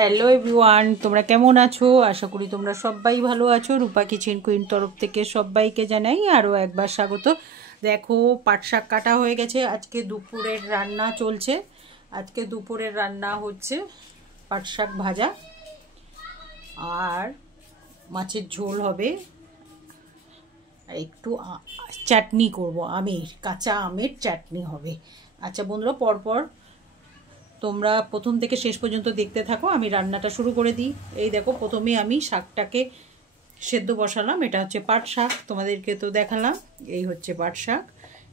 Hello everyone, তোমরা কেমন আছো? আশা করি তোমরা সবাই ভালো আছো। রূপা কিচেন কুইন তরফ থেকে সবাইকে জানাই আরও একবার স্বাগত। দেখো, পাট শাক কাটা হয়ে গেছে। আজকে দুপুরের রান্না চলছে। আজকে দুপুরের রান্না হচ্ছে পাট শাক ভাজা আর মাছের ঝোল হবে, আর একটু চাটনি করব, কাঁচা আমের চাটনি হবে। আচ্ছা বন্ধুরা, পরপর তোমরা প্রথম থেকে শেষ পর্যন্ত দেখতে থাকো। আমি রান্নাটা শুরু করে দিই। এই দেখো, প্রথমে আমি শাকটাকে সেদ্ধ বসালাম। এটা হচ্ছে পাট শাক, তোমাদেরকে তো দেখালাম। এই হচ্ছে পাট শাক,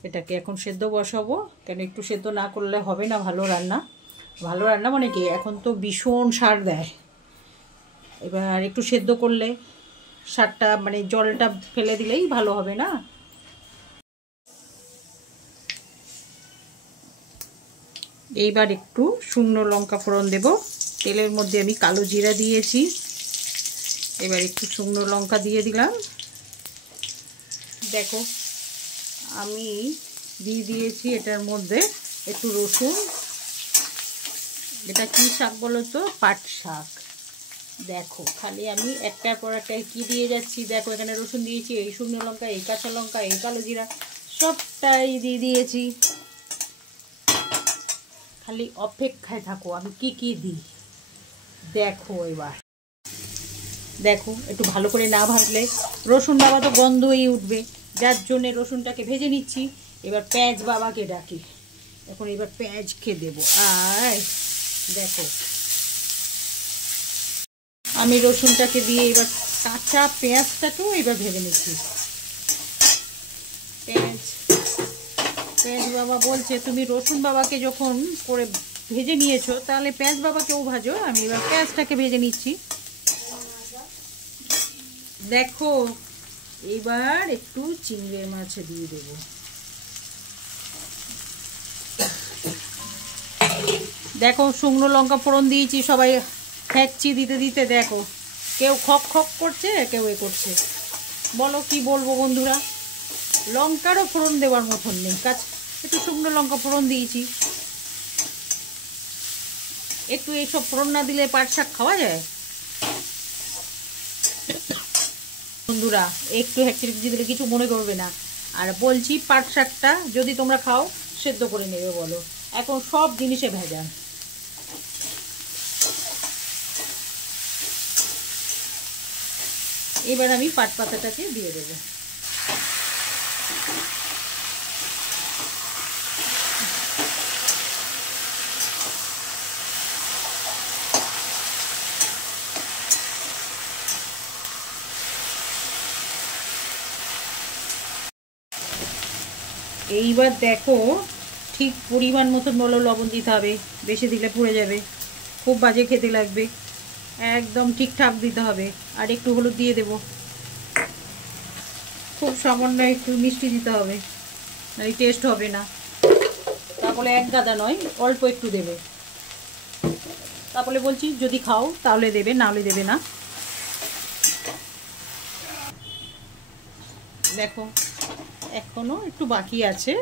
এটাকে এখন সেদ্ধ বসাবো। কেন, একটু সেদ্ধ না করলে হবে না ভালো রান্না। ভালো রান্না মানে কি, এখন তো ভীষণ সার দেয়। এবার একটু সেদ্ধ করলে সারটা মানে জলটা ফেলে দিলেই ভালো হবে না। এইবার একটু শুকনো লঙ্কা ফোড়ন দেব। তেলের মধ্যে আমি কালো জিরা দিয়েছি। এবার একটু শুকনো লঙ্কা দিয়ে দিলাম। দেখো, আমি দিয়ে দিয়েছি এটার মধ্যে একটু রসুন। এটা কি শাক বলো তো? পাট শাক। দেখো, খালি আমি একটার পর একটা কি দিয়ে যাচ্ছি। দেখো, এখানে রসুন দিয়েছি, এই শুকনো লঙ্কা, এই কাঁচা লঙ্কা, এই কালো জিরা, সবটাই দিয়ে দিয়েছি। খালি অপেক্ষায় থাকো আমি কি কি দিই। দেখো, এবার দেখো, একটু ভালো করে না ভাজলে রসুন বাবা তো গন্ধই উঠবে, যার জন্যে রসুনটাকে ভেজে নিচ্ছি। এবার পেঁয়াজ বাবাকে ডাকি। এখন এবার পেঁয়াজকে দেবো। আর দেখো, আমি রসুনটাকে দিয়ে এবার কাঁচা পেঁয়াজটাকেও এবার ভেজে নিচ্ছি। পেঁয়াজ বাবা বলছে, তুমি রসুন বাবাকে যখন করে ভেজে নিয়েছো, তাহলে পেঁয়াজ বাবাকেও ভাজো। আমি এবার পেঁয়াজটাকে ভেজে নিচ্ছি। দেখো, এবার একটু চিংড়ি মাছ দিয়ে দেব। দেখো, শুকনো লঙ্কা ফোড়ন দিয়েছি, সবাই ফেঁকছি দিতে দিতে। দেখো, কেউ খক খক করছে, কেউ এ করছে। বলো কি বলবো বন্ধুরা, লঙ্কারও ফোড়ন দেওয়ার মতন নেই। একটু শুকনো লঙ্কা ফোড়ন দিয়েছি। একটু এইসব ফোড়ন না দিলে পাট শাক খাওয়া যায় বন্ধুরা? একটু হ্যাকচি দিলে কিছু মনে করবে না। আর বলছি, পাট শাকটা যদি তোমরা খাও, সেদ্ধ করে নেবে বলো। এখন সব জিনিসে ভেজাল। এবার আমি পাট পাতাটাকে দিয়ে দেবো। এইবার দেখো, ঠিক পরিমাণ মতন বলো লবণ দিতে হবে। বেশি দিলে পুড়ে যাবে, খুব বাজে খেতে লাগবে। একদম ঠিকঠাক দিতে হবে। আর একটু হলুদ দিয়ে দেব, খুব সামান্য একটু মিষ্টি দিতে হবে, নাহলে টেস্ট হবে না। তারপরে এক গাদা নয়, অল্প একটু দেবে। তারপরে বলছি, যদি খাও তাহলে দেবে, নাহলে দেবে না। দেখো, এখনো একটু বাকি আছে,